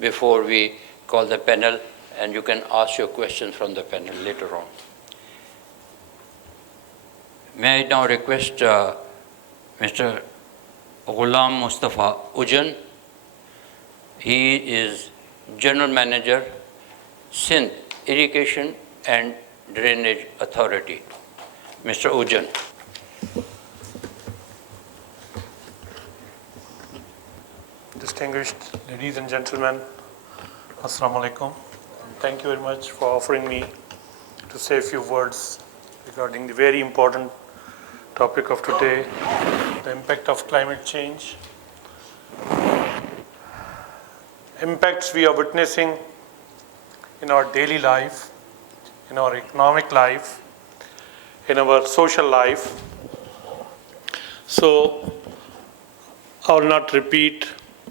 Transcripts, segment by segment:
before we call the panel, and you can ask your questions from the panel later on. May I now request Mr. GHULAM Mustafa Ojan. He is General Manager, Sindh Irrigation and Drainage Authority. Mr. Ojan. Distinguished ladies and gentlemen, Assalamu alaikum. Thank you very much for offering me to say a few words regarding the very important topic of today, the impact of climate change. Impacts we are witnessing in our daily life, in our economic life, in our social life. So I will not repeat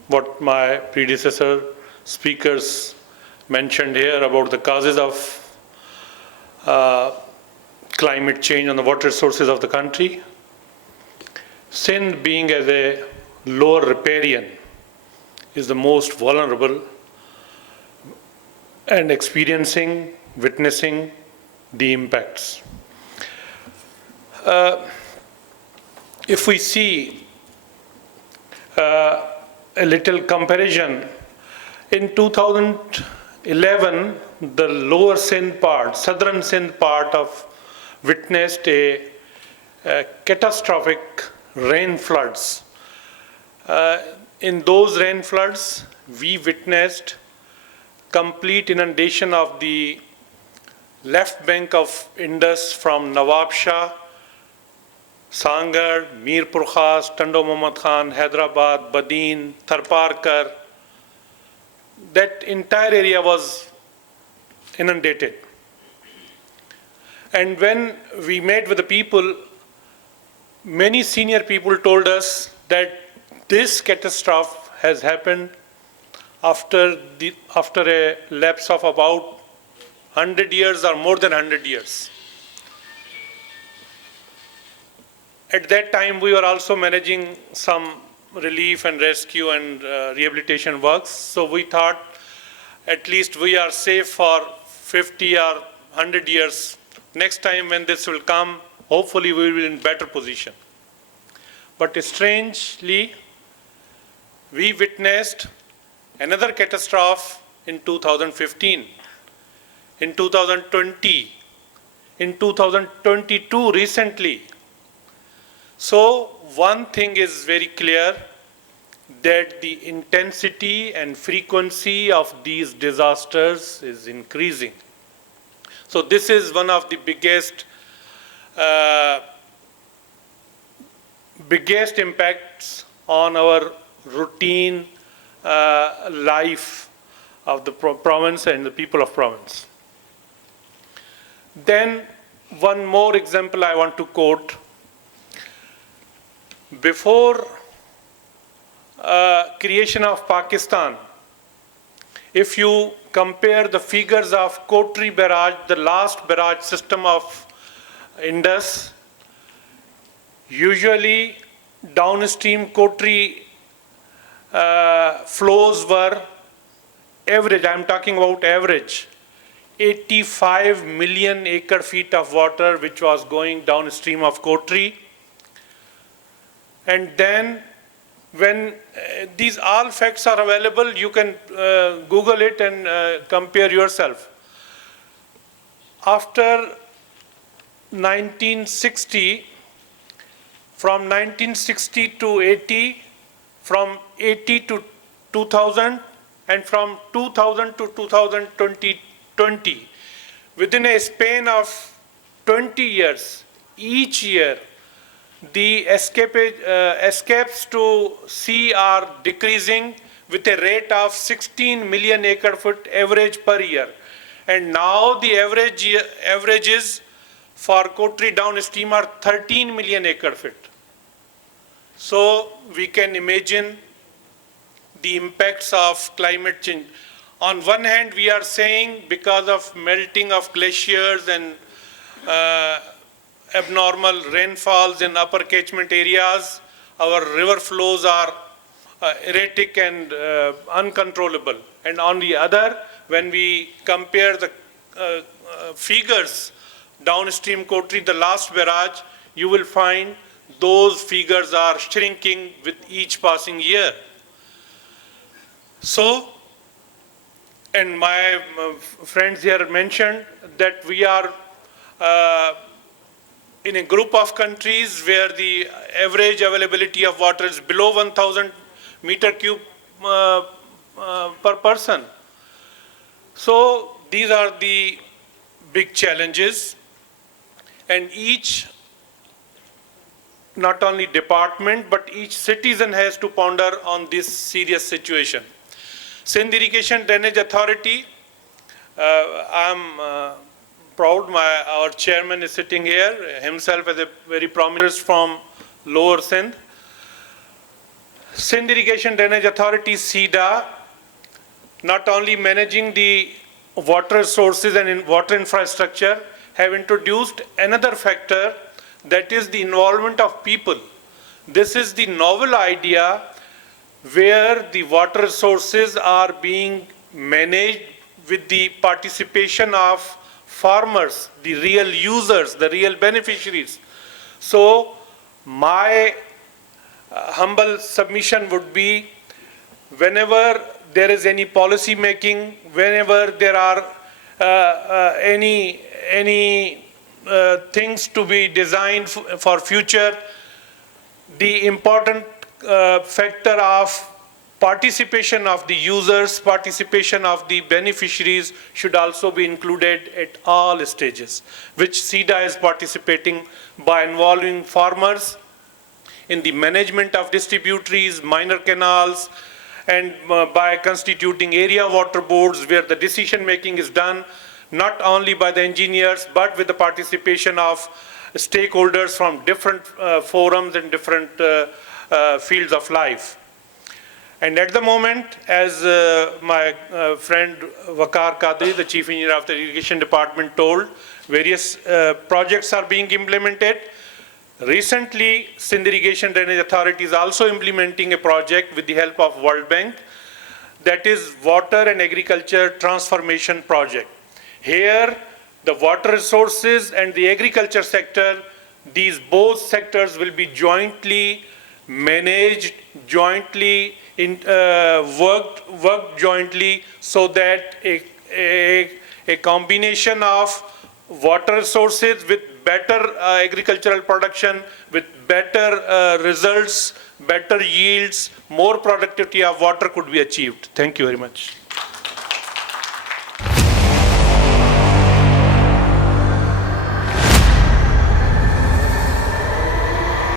what my predecessor speakers mentioned here about the causes of climate change on the water sources of the country. Sindh, being as a lower riparian, is the most vulnerable and witnessing the impacts. If we see a little comparison, in 2011, the lower Sindh part, southern Sindh part of witnessed a catastrophic rain floods. In those rain floods, we witnessed complete inundation of the left bank of Indus from Nawab Shah, Sangar, Mirpur Khas, Tando Muhammad Khan, Hyderabad, Badin, Tharparkar. That entire area was inundated. And when we met with the people, many senior people told us that this catastrophe has happened after a lapse of about 100 years or more than 100 years. At that time, we were also managing some relief and rescue and rehabilitation works. So we thought at least we are safe for 50 or 100 years. Next time when this will come, hopefully we will be in better position. But strangely, we witnessed another catastrophe in 2015, in 2020, in 2022 recently. So one thing is very clear, that the intensity and frequency of these disasters is increasing. So this is one of the biggest impacts on our routine life of the province and the people of province. Then one more example I want to quote. Before creation of Pakistan, if you compare the figures of Kotri barrage, the last barrage system of Indus, usually downstream Kotri flows were average, I'm talking about average, 85 million acre feet of water which was going downstream of Kotri. And then when these all facts are available, you can Google it and compare yourself. After 1960, from 1960 to 80, from 80 to 2000, and from 2000 to 2020, within a span of 20 years, each year, the escapes to sea are decreasing with a rate of 16 million acre foot average per year. And now the averages for Kotri downstream are 13 million acre feet. So we can imagine the impacts of climate change. On one hand, we are saying because of melting of glaciers and abnormal rainfalls in upper catchment areas, our river flows are erratic and uncontrollable. And on the other, when we compare the figures downstream Kotri, the last barrage, you will find those figures are shrinking with each passing year. So, and my friends here mentioned that we are in a group of countries where the average availability of water is below 1,000 meter cube per person. So these are the big challenges, and each, not only department, but each citizen has to ponder on this serious situation. Sindh Irrigation Drainage Authority, I'm proud our chairman is sitting here, himself as a very prominent from Lower Sindh. Sindh Irrigation Drainage Authority, SIDA, not only managing the water sources and water infrastructure, have introduced another factor, that is the involvement of people. This is the novel idea where the water sources are being managed with the participation of farmers, the real users, the real beneficiaries. So my humble submission would be, whenever there is any policy making, whenever there are any things to be designed for future, the important factor of participation of the users, participation of the beneficiaries should also be included at all stages, which SIDA is participating by involving farmers in the management of distributaries, minor canals, and by constituting area water boards where the decision making is done not only by the engineers but with the participation of stakeholders from different forums and different fields of life. And at the moment, as my friend Waqar Qadri, the Chief Engineer of the Irrigation Department, told, various projects are being implemented. Recently, Sindh Irrigation Drainage Authority is also implementing a project with the help of World Bank, that is Water and Agriculture Transformation Project. Here, the water resources and the agriculture sector, these both sectors will be jointly managed, jointly worked jointly, so that a combination of water resources with better agricultural production, with better results, better yields, more productivity of water could be achieved. Thank you very much.